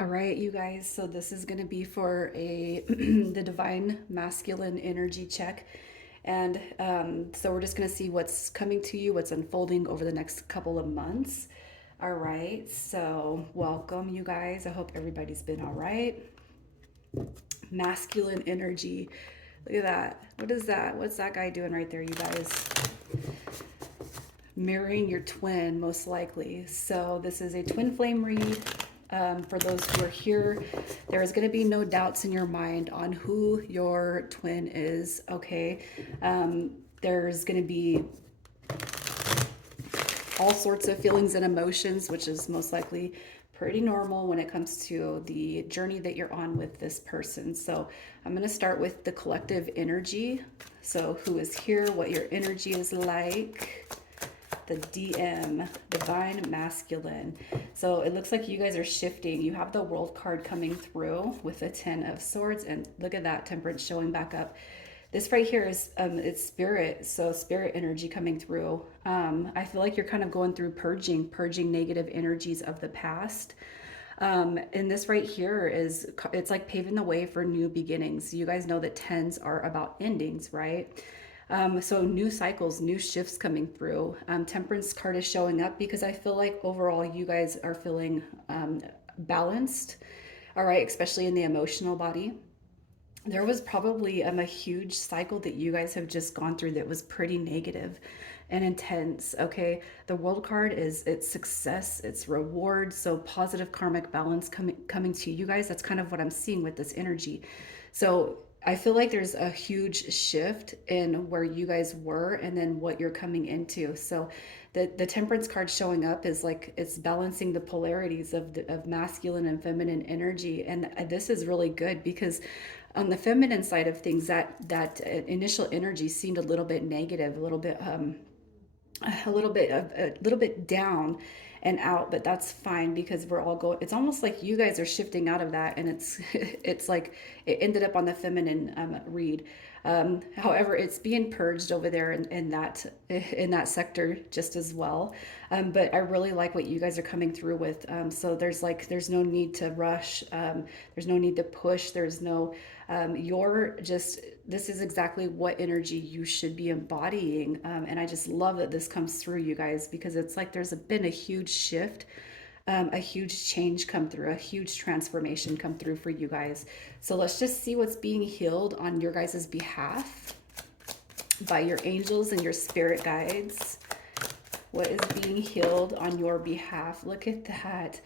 All right, you guys. So this is going to be for a the divine masculine energy check, and so we're just going to see what's coming to you, what's unfolding over the next couple of months. All right. So welcome, you guys. I hope everybody's been all right. Masculine energy. Look at that. What is that? What's that guy doing right there, you guys? Mirroring your twin, most likely. So this is a twin flame read. For those who are here, there is going to be no doubts in your mind on who your twin is. Okay, there's going to be all sorts of feelings and emotions, which is most likely pretty normal when it comes to the journey that you're on with this person. So I'm going to start with the collective energy. So who is here, what your energy is like. The DM, divine masculine. So it looks like you guys are shifting. You have the world card coming through with the 10 of swords, and look at that, temperance showing back up. This right here is it's spirit, so spirit energy coming through. I feel like you're kind of going through purging negative energies of the past. And this right here is, it's like paving the way for new beginnings. You guys know that tens are about endings, right? So new cycles, new shifts coming through. Temperance card is showing up because I feel like overall you guys are feeling balanced, all right, especially in the emotional body. There was probably a huge cycle that you guys have just gone through that was pretty negative and intense. Okay, the world card is it's success, it's reward, so positive karmic balance coming to you guys. That's kind of what I'm seeing with this energy. So I feel like there's a huge shift in where you guys were and then what you're coming into. So the temperance card showing up is like it's balancing the polarities of masculine and feminine energy, and this is really good because on the feminine side of things, that initial energy seemed a little bit negative, a little bit down and out, but that's fine because we're all going, it's almost like you guys are shifting out of that, and it's it's like it ended up on the feminine read. However, it's being purged over there in that sector just as well. But I really like what you guys are coming through with. So there's no need to rush. There's no need to push. There's no you're just, this is exactly what energy you should be embodying. And I just love that this comes through, you guys, because it's like been a huge shift, a huge change come through, a huge transformation come through for you guys. So let's just see what's being healed on your guys' behalf by your angels and your spirit guides. What is being healed on your behalf? Look at that.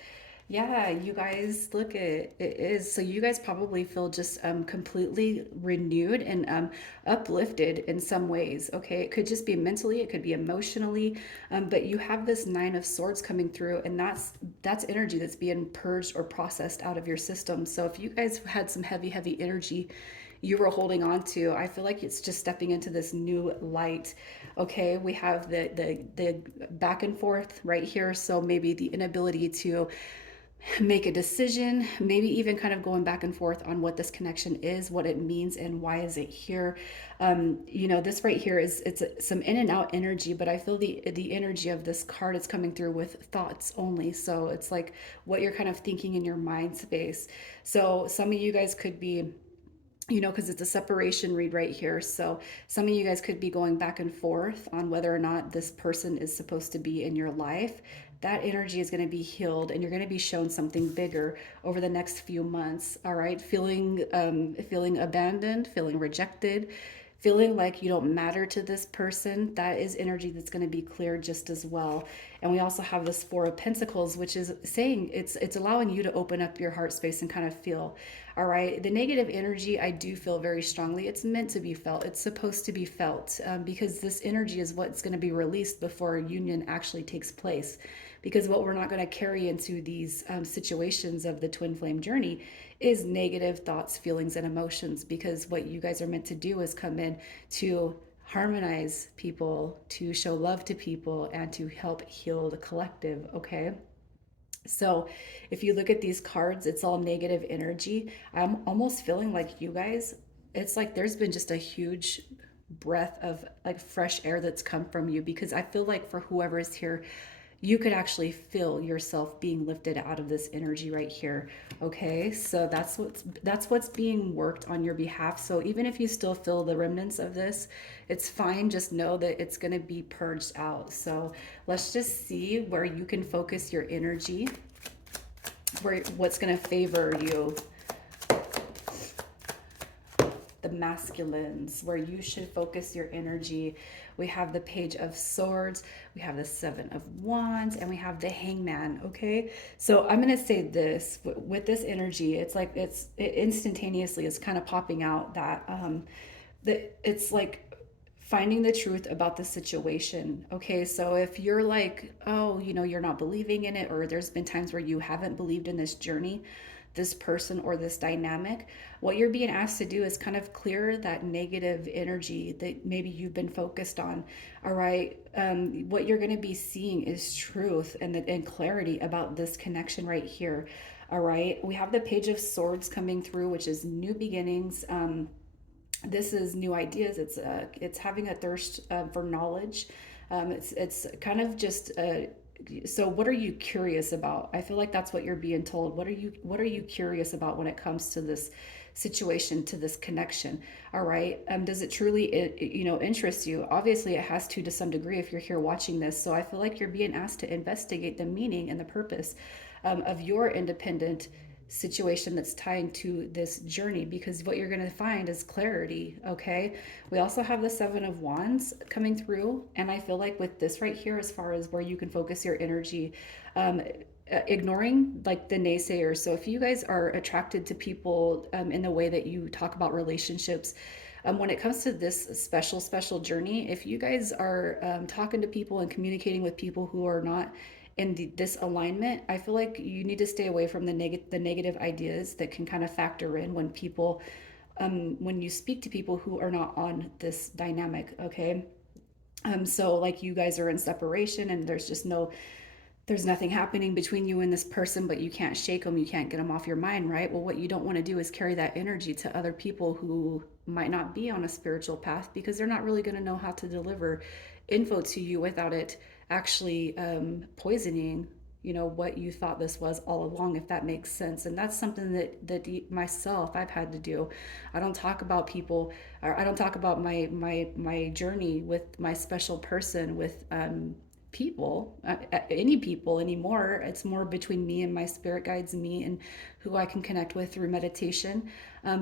Yeah, you guys, look at it. It is. So you guys probably feel just completely renewed and uplifted in some ways. Okay, it could just be mentally, it could be emotionally, but you have this Nine of Swords coming through, and that's energy that's being purged or processed out of your system. So if you guys had some heavy energy you were holding on to, I feel like it's just stepping into this new light. Okay, we have the back and forth right here, so maybe the inability to make a decision, maybe even kind of going back and forth on what this connection is, what it means, and why is it here. This right here is it's some in and out energy, but I feel the energy of this card is coming through with thoughts only. So it's like what you're kind of thinking in your mind space. So some of you guys could be, because it's a separation read right here. So some of you guys could be going back and forth on whether or not this person is supposed to be in your life. That energy is going to be healed, and you're going to be shown something bigger over the next few months. All right, feeling abandoned, feeling rejected, feeling like you don't matter to this person. That is energy that's going to be cleared just as well. And we also have this Four of Pentacles, which is saying it's allowing you to open up your heart space and kind of feel. All right, the negative energy, I do feel very strongly. It's meant to be felt. It's supposed to be felt, because this energy is what's going to be released before a union actually takes place. Because what we're not going to carry into these situations of the twin flame journey is negative thoughts, feelings, and emotions. Because what you guys are meant to do is come in to harmonize people, to show love to people, and to help heal the collective. Okay. So if you look at these cards, it's all negative energy. I'm almost feeling like you guys, it's like there's been just a huge breath of like fresh air that's come from you, because I feel like for whoever is here, you could actually feel yourself being lifted out of this energy right here. Okay, so that's what's being worked on your behalf. So even if you still feel the remnants of this, it's fine. Just know that it's going to be purged out. So let's just see where you can focus your energy, where what's going to favor you, the masculines, where you should focus your energy. We have the Page of Swords, we have the Seven of Wands, and we have the Hangman. Okay, so I'm gonna say this with this energy, it's like it instantaneously is kind of popping out that that it's like finding the truth about the situation. Okay, so if you're like, oh, you're not believing in it, or there's been times where you haven't believed in this journey, this person, or this dynamic, what you're being asked to do is kind of clear that negative energy that maybe you've been focused on. All right, what you're going to be seeing is truth and clarity about this connection right here. All right, we have the Page of Swords coming through, which is new beginnings. This is new ideas. It's having a thirst for knowledge. It's kind of just so what are you curious about? I feel like that's what you're being told. What are you curious about when it comes to this situation, to this connection? All right, does it truly interest you? Obviously it has to some degree if you're here watching this. So I feel like you're being asked to investigate the meaning and the purpose of your independent situation that's tying to this journey, because what you're going to find is clarity. Okay, we also have the Seven of Wands coming through, and I feel like with this right here, as far as where you can focus your energy, ignoring like the naysayers. So if you guys are attracted to people in the way that you talk about relationships, when it comes to this special journey, if you guys are talking to people and communicating with people who are not in this alignment, I feel like you need to stay away from the negative ideas that can kind of factor in when you speak to people who are not on this dynamic. Okay, so like you guys are in separation and there's nothing happening between you and this person, but you can't shake them, you can't get them off your mind, right? Well, what you don't want to do is carry that energy to other people who might not be on a spiritual path, because they're not really going to know how to deliver info to you without it actually poisoning what you thought this was all along, if that makes sense. And that's something that myself I've had to do. I don't talk about people, or I don't talk about my journey with my special person, with people, any people anymore. It's more between me and my spirit guides, me and who I can connect with through meditation.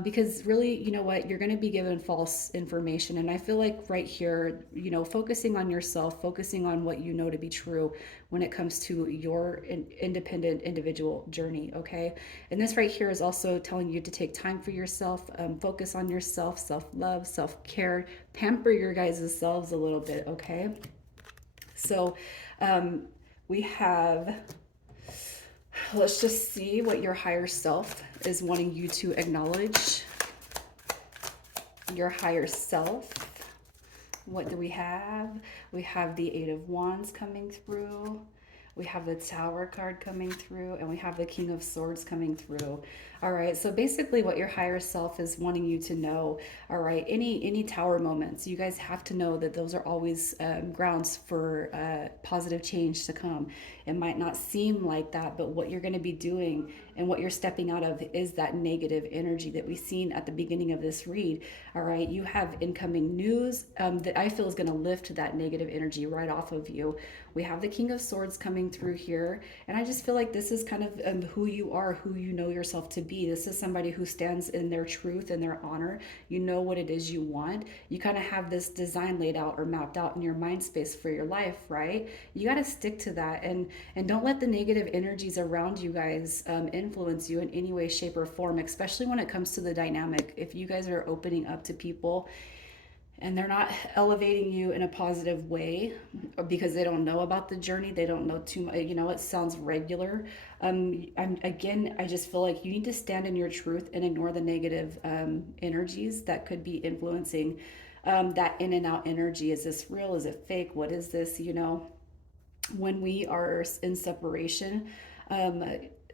Because really, you know what, you're going to be given false information. And I feel like right here, focusing on yourself, focusing on what you know to be true when it comes to your independent individual journey. Okay. And this right here is also telling you to take time for yourself, focus on yourself, self-love, self-care, pamper your guys' selves a little bit. Okay. So we have, let's just see what your higher self is wanting you to acknowledge. Your higher self. What do we have? We have the Eight of Wands coming through. We have the Tower card coming through, and we have the King of Swords coming through. All right, so basically what your higher self is wanting you to know, all right, any Tower moments, you guys have to know that those are always grounds for positive change to come. It might not seem like that, but what you're going to be doing and what you're stepping out of is that negative energy that we've seen at the beginning of this read. All right, you have incoming news that I feel is going to lift that negative energy right off of you. We have the King of Swords coming through here, and I just feel like this is kind of who you are, who you know yourself to be. This is somebody who stands in their truth and their honor. You know what it is you want. You kind of have this design laid out or mapped out in your mind space for your life, right? You got to stick to that, and don't let the negative energies around you guys influence you in any way, shape, or form, especially when it comes to the dynamic. If you guys are opening up to people and they're not elevating you in a positive way because they don't know about the journey, they don't know too much, it sounds regular. I just feel like you need to stand in your truth and ignore the negative energies that could be influencing that in and out energy. Is this real? Is it fake? What is this? When we are in separation, um,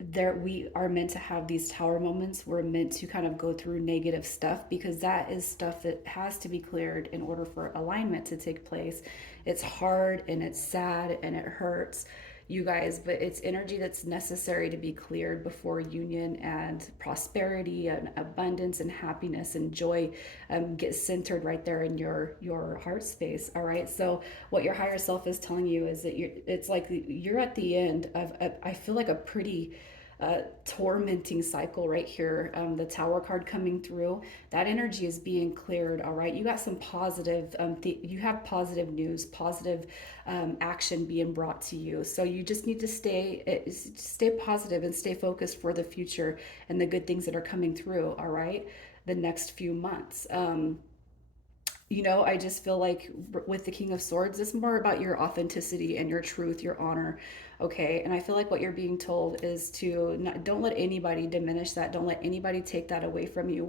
there we are meant to have these tower moments. We're meant to kind of go through negative stuff, because that is stuff that has to be cleared in order for alignment to take place. It's hard and it's sad and it hurts, you guys, but it's energy that's necessary to be cleared before union and prosperity and abundance and happiness and joy get centered right there in your heart space. All right. So what your higher self is telling you is that it's like you're at the end of I feel like a pretty tormenting cycle right here. The Tower card coming through, that energy is being cleared. All right, you got some positive. You have positive news, positive action being brought to you. So you just need to stay positive and stay focused for the future and the good things that are coming through. All right, the next few months. I just feel like with the King of Swords, it's more about your authenticity and your truth, your honor. Okay. And I feel like what you're being told is to not, don't let anybody diminish that. Don't let anybody take that away from you,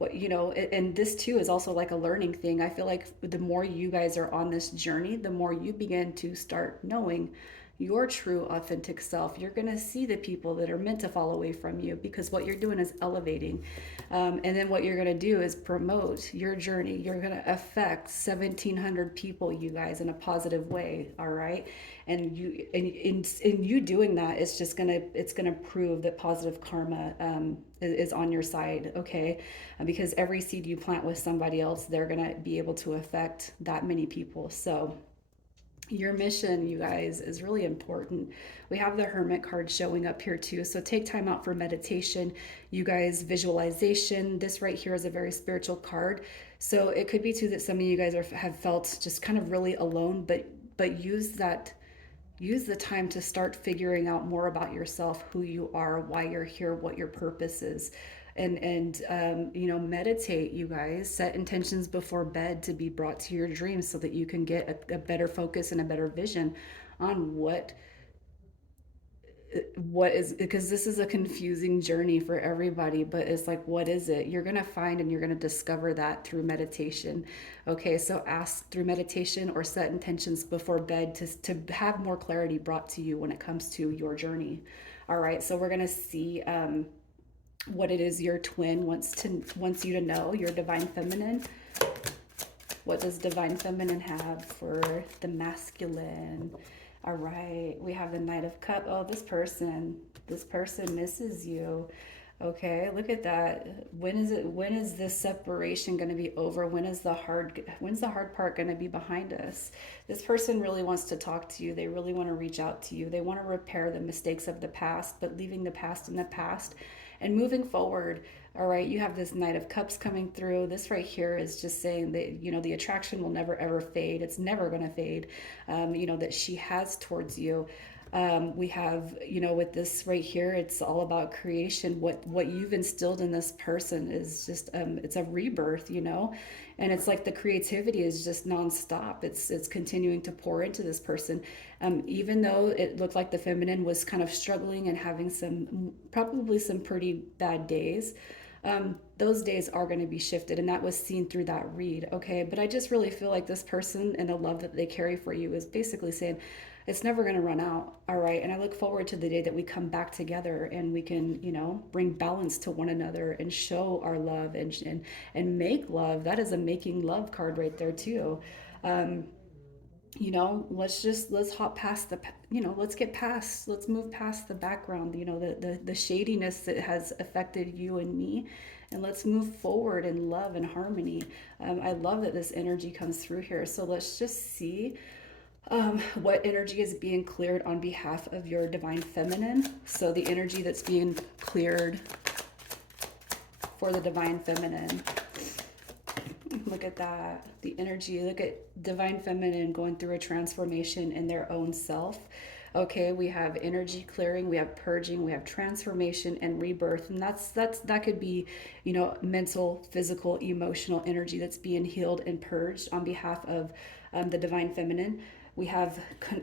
and this too is also like a learning thing. I feel like the more you guys are on this journey, the more you begin to start knowing your true authentic self. You're going to see the people that are meant to fall away from you because what you're doing is elevating. And then what you're going to do is promote your journey. You're going to affect 1,700 people, you guys, in a positive way. All right. And in you doing that, it's going to prove that positive karma is on your side. Okay. Because every seed you plant with somebody else, they're going to be able to affect that many people. So, your mission, you guys, is really important. We have the Hermit card showing up here too. So take time out for meditation, you guys, visualization. This right here is a very spiritual card. So it could be too that some of you guys have felt just kind of really alone, but use the time to start figuring out more about yourself, who you are, why you're here, what your purpose is, and meditate. You guys, set intentions before bed to be brought to your dreams so that you can get a better focus and a better vision on what is, because this is a confusing journey for everybody, but it's like, what is it? You're going to find and you're going to discover that through meditation. Okay, so ask through meditation or set intentions before bed to have more clarity brought to you when it comes to your journey. All right, so we're going to see what it is your twin wants you to know, your divine feminine. What does divine feminine have for the masculine? All right, we have the Knight of Cups. Oh, this person misses you. Okay, look at that. When is this separation going to be over? When's the hard part going to be behind us? This person really wants to talk to you. They really want to reach out to you. They want to repair the mistakes of the past, but leaving the past in the past and moving forward. All right, you have this Knight of Cups coming through. This right here is just saying that, the attraction will never ever fade. It's never going to fade, that she has towards you. We have, with this right here, it's all about creation. What you've instilled in this person is just, it's a rebirth, and it's like the creativity is just nonstop. It's continuing to pour into this person, even though it looked like the feminine was kind of struggling and having probably some pretty bad days. Those days are going to be shifted, and that was seen through that read. Okay, but I just really feel like this person and the love that they carry for you is basically saying it's never going to run out. All right, and I look forward to the day that we come back together and we can, bring balance to one another and show our love and make love. That is a making love card right there too. um, let's hop past let's move past the background, the shadiness that has affected you and me, and let's move forward in love and harmony. I love that this energy comes through here. So let's just see what energy is being cleared on behalf of your divine feminine. So the energy that's being cleared for the divine feminine. Look at that. The energy. Look at divine feminine going through a transformation in their own self. Okay, we have energy clearing, we have purging, we have transformation and rebirth. And that could be, mental, physical, emotional energy that's being healed and purged on behalf of the divine feminine. We have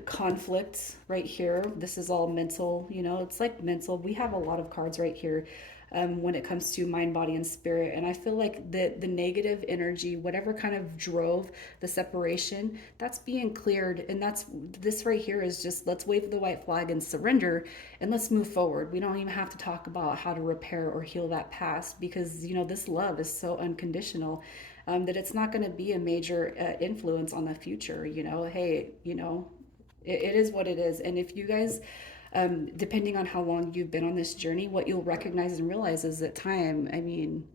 conflict right here. This is all mental, it's like mental. We have a lot of cards right here when it comes to mind, body, and spirit. And I feel like the negative energy, whatever kind of drove the separation, that's being cleared. And this right here is just, let's wave the white flag and surrender, and let's move forward. We don't even have to talk about how to repair or heal that past, because this love is so unconditional, that it's not going to be a major influence on the future. Hey, It is what it is. And if you guys, depending on how long you've been on this journey, what you'll recognize and realize is that time, I mean,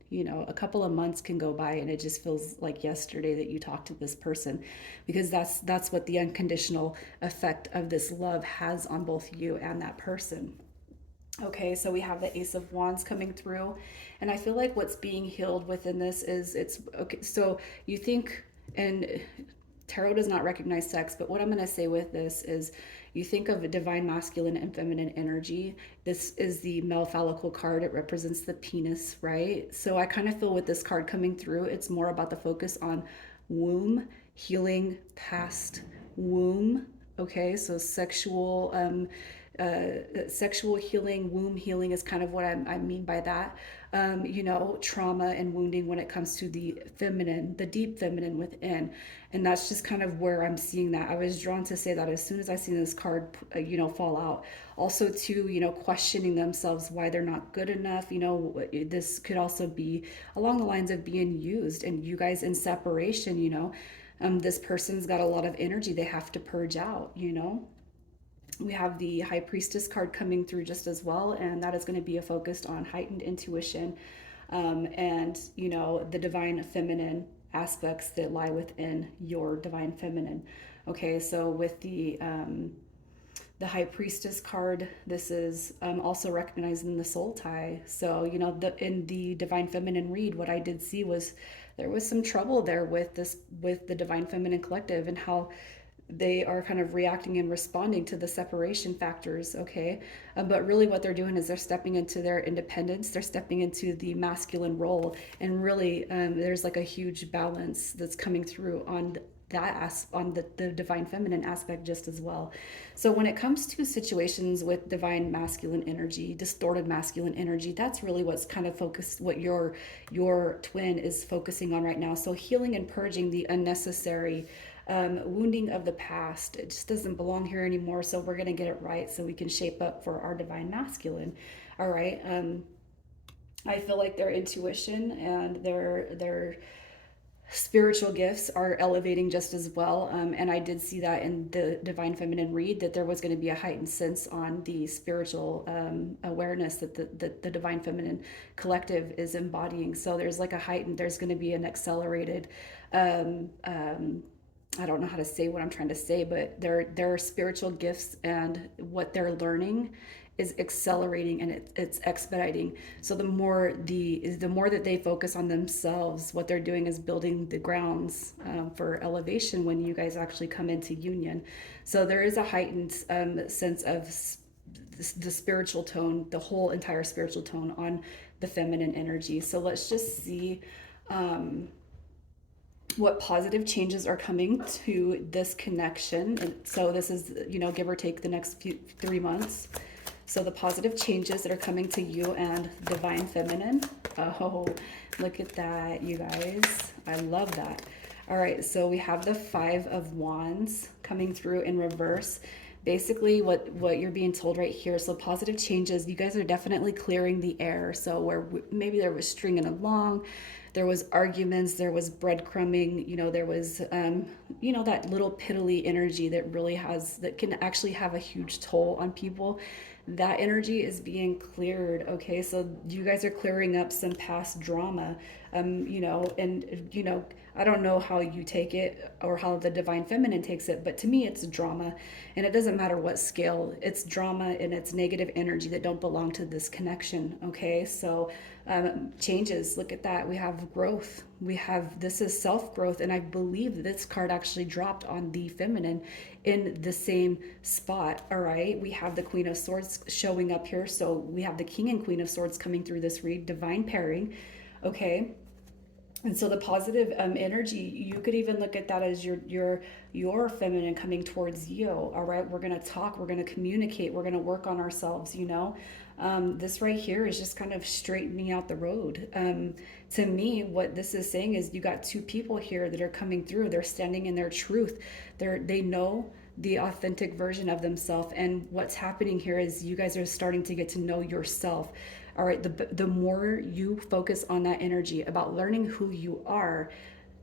a couple of months can go by and it just feels like yesterday that you talked to this person, because that's what the unconditional effect of this love has on both you and that person. Okay, so we have the Ace of Wands coming through, and I feel like what's being healed within this is it's okay. So you think, and tarot does not recognize sex, but what I'm going to say with this is you think of divine masculine and feminine energy. This is the male phallical card. It represents the penis, right? So I kind of feel with this card coming through, it's more about the focus on womb, healing past womb. Okay, so sexual healing, womb healing is kind of what I mean by that. Trauma and wounding when it comes to the feminine, the deep feminine within. And that's just kind of where I'm seeing that. I was drawn to say that as soon as I seen this card, fall out. Also, too, questioning themselves why they're not good enough. This could also be along the lines of being used and you guys in separation, this person's got a lot of energy they have to purge out. We have the High Priestess card coming through just as well, and that is going to be a focused on heightened intuition, and the divine feminine aspects that lie within your divine feminine. Okay, so with the High Priestess card, this is also recognizing the soul tie. So in the divine feminine read, what I did see was there was some trouble there with the divine feminine collective and how they are kind of reacting and responding to the separation factors. Okay, but really what they're doing is they're stepping into their independence, they're stepping into the masculine role, and really there's like a huge balance that's coming through on the divine feminine aspect just as well. So when it comes to situations with divine masculine energy, distorted masculine energy, that's really what's kind of focused, what your twin is focusing on right now. So healing and purging the unnecessary wounding of the past. It just doesn't belong here anymore. So we're going to get it right so we can shape up for our divine masculine. All right. I feel like their intuition and their spiritual gifts are elevating just as well. And I did see that in the divine feminine read that there was going to be a heightened sense on the spiritual awareness that the divine feminine collective is embodying. So there's going to be an accelerated I don't know how to say what I'm trying to say, but their spiritual gifts and what they're learning is accelerating and it's expediting. So the more that they focus on themselves, what they're doing is building the grounds for elevation when you guys actually come into union. So there is a heightened sense of the spiritual tone, the whole entire spiritual tone on the feminine energy. So let's just see. What positive changes are coming to this connection. And so this is, give or take the next 3 months. So the positive changes that are coming to you and divine feminine. Oh, look at that, you guys. I love that. All right, so we have the Five of Wands coming through in reverse. Basically what you're being told right here, so positive changes, you guys are definitely clearing the air. So where maybe there was stringing along, there was arguments, there was breadcrumbing, there was that little piddly energy that can actually have a huge toll on people. That energy is being cleared. Okay, so you guys are clearing up some past drama. I don't know how you take it or how the divine feminine takes it, but to me it's drama, and it doesn't matter what scale. It's drama and it's negative energy that don't belong to this connection. Okay, so changes, look at that. We have growth. This is self-growth, and I believe this card actually dropped on the feminine in the same spot. All right, we have the Queen of Swords showing up here, so we have the King and Queen of Swords coming through this read, divine pairing. Okay, and so the positive energy, you could even look at that as your feminine coming towards you. All right, we're going to talk, we're going to communicate, we're going to work on ourselves. This right here is just kind of straightening out the road. To me, what this is saying is you got two people here that are coming through. They're standing in their truth. They know the authentic version of themselves, and what's happening here is you guys are starting to get to know yourself. All right, the more you focus on that energy about learning who you are,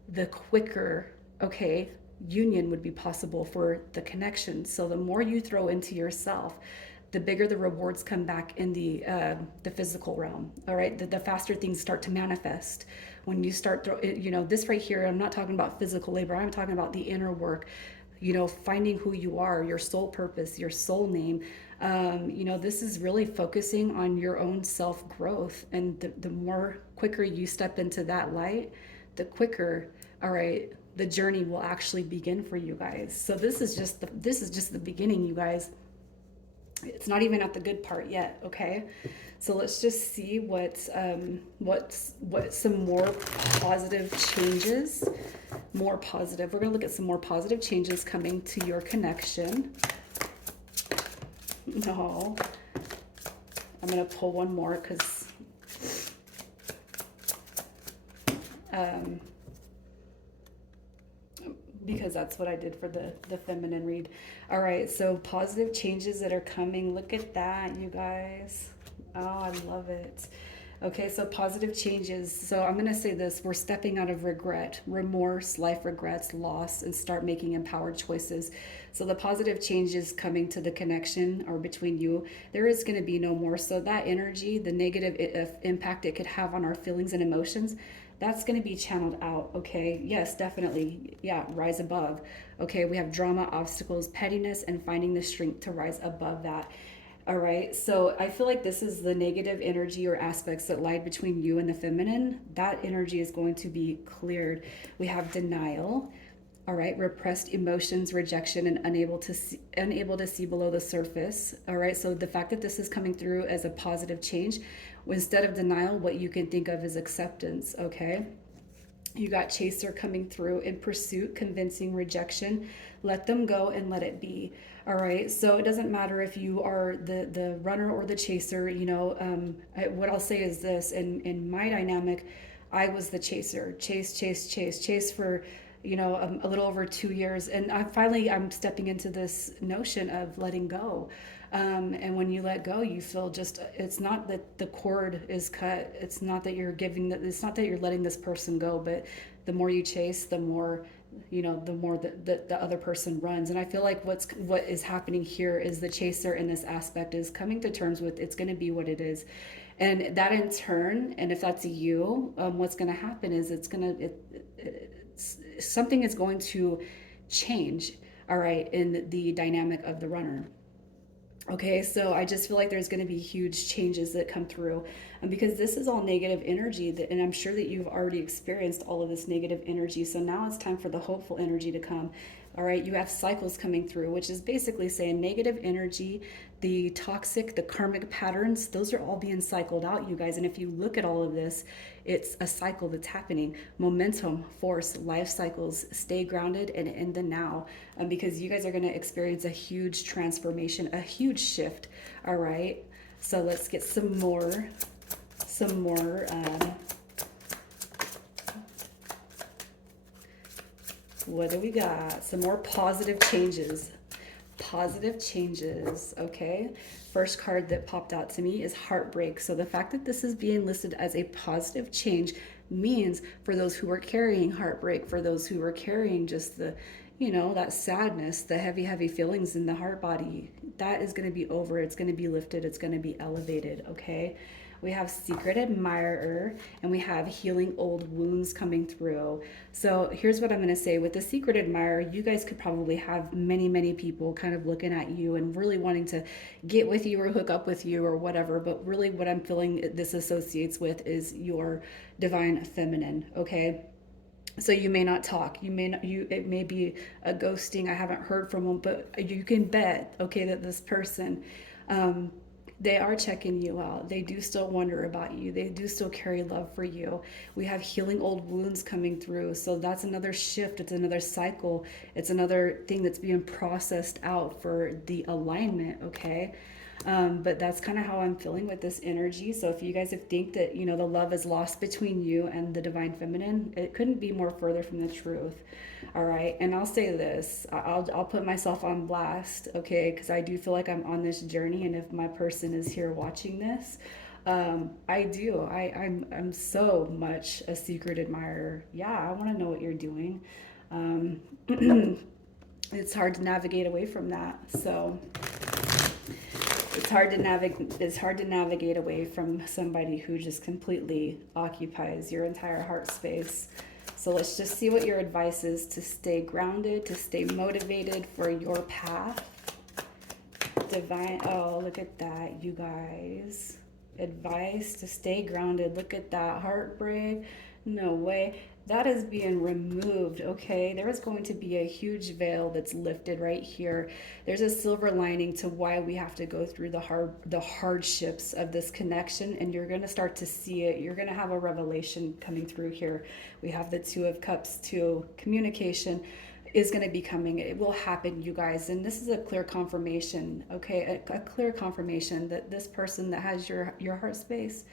the quicker, okay, union would be possible for the connection. So the more you throw into yourself, the bigger the rewards come back in the physical realm. All right, the faster things start to manifest. When you start, this right here, I'm not talking about physical labor. I'm talking about the inner work. Finding who you are, your soul purpose, your soul name. This is really focusing on your own self growth, and the more quicker you step into that light, the quicker, all right, the journey will actually begin for you guys. So this is just the beginning, you guys. It's not even at the good part yet. Okay, so let's just see what some more positive changes. More positive. We're gonna look at some more positive changes coming to your connection. No, I'm gonna pull one more um, because that's what I did for the feminine read. All right, so positive changes that are coming. Look at that, you guys. Oh, I love it. Okay, so positive changes. So I'm going to say this: we're stepping out of regret, remorse, life regrets, loss, and start making empowered choices. So the positive changes coming to the connection or between you, there is going to be no more. So that energy, the negative impact it could have on our feelings and emotions, that's going to be channeled out. Okay, yes, definitely. Yeah, rise above. Okay, we have drama, obstacles, pettiness, and finding the strength to rise above that. All right, so I feel like this is the negative energy or aspects that lie between you and the feminine. That energy is going to be cleared. We have denial, all right, repressed emotions, rejection, and unable to see below the surface. All right, so the fact that this is coming through as a positive change, instead of denial, what you can think of is acceptance. Okay, you got chaser coming through in pursuit, convincing, rejection. Let them go and let it be. All right. So it doesn't matter if you are the runner or the chaser. What I'll say is this: in my dynamic, I was the chaser. Chase for a little over 2 years, and I'm stepping into this notion of letting go. And when you let go, you feel just, it's not that the cord is cut. It's not that it's not that you're letting this person go, but the more you chase, the more, the more the other person runs. And I feel like what is happening here is the chaser in this aspect is coming to terms with it's going to be what it is. And that in turn, and if that's you, what's going to happen is something is going to change, all right, in the dynamic of the runner. Okay, so I just feel like there's going to be huge changes that come through, because this is all negative energy, and I'm sure that you've already experienced all of this negative energy. So now it's time for the hopeful energy to come. All right, you have cycles coming through, which is basically saying negative energy, the toxic, the karmic patterns, those are all being cycled out, you guys. And if you look at all of this, it's a cycle that's happening. Momentum, force, life cycles, stay grounded and in the now, because you guys are going to experience a huge transformation, a huge shift. All right, so let's get some more. What do we got? Some more positive changes. Positive changes, okay? First card that popped out to me is heartbreak. So the fact that this is being listed as a positive change means for those who are carrying heartbreak, for those who are carrying just that sadness, the heavy, heavy feelings in the heart body, that is going to be over. It's going to be lifted. It's going to be elevated, okay? We have secret admirer, and we have healing old wounds coming through. So here's what I'm going to say: with the secret admirer, you guys could probably have many, many people kind of looking at you and really wanting to get with you or hook up with you or whatever. But really, what I'm feeling this associates with is your divine feminine, okay? So you may not talk, you may not, it may be a ghosting, I haven't heard from them, but you can bet, okay, that this person, um, they are checking you out. They do still wonder about you. They do still carry love for you. We have healing old wounds coming through. So that's another shift. It's another cycle. It's another thing that's being processed out for the alignment, okay? But that's kind of how I'm feeling with this energy. So if you guys think that, the love is lost between you and the divine feminine, it couldn't be more further from the truth. All right. And I'll say this, I'll put myself on blast, okay? Because I do feel like I'm on this journey. And if my person is here watching this, I do. I'm so much a secret admirer. Yeah, I want to know what you're doing. Um, it's hard to navigate away from that. So it's hard to navigate away from somebody who just completely occupies your entire heart space. So let's just see what your advice is to stay grounded, to stay motivated for your path. Divine, oh, look at that, you guys. Advice to stay grounded. Look at that. Heartbreak. No way. That is being removed, okay? There is going to be a huge veil that's lifted right here. There's a silver lining to why we have to go through the hardships of this connection, and you're going to start to see it. You're going to have a revelation coming through here. We have the Two of Cups, to communication is going to be coming. It will happen, you guys. And this is a clear confirmation, okay? A clear confirmation that this person that has your heart space,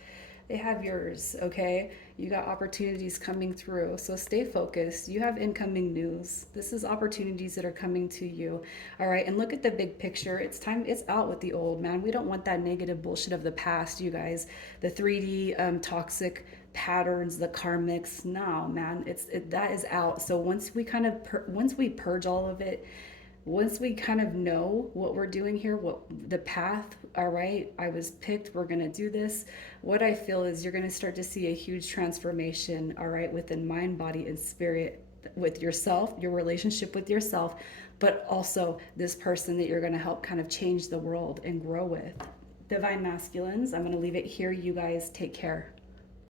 they have yours, okay? You got opportunities coming through. So stay focused. You have incoming news. This is opportunities that are coming to you. All right. And look at the big picture. It's time, it's out with the old, man. We don't want that negative bullshit of the past, you guys. The 3D toxic patterns, the karmics. No, man. That is out. So once we kind of once we purge all of it, once we kind of know what we're doing here, what the path, all right, I was picked, we're going to do this. What I feel is you're going to start to see a huge transformation, all right, within mind, body, and spirit, with yourself, your relationship with yourself, but also this person that you're going to help kind of change the world and grow with. Divine masculines, I'm going to leave it here. You guys take care.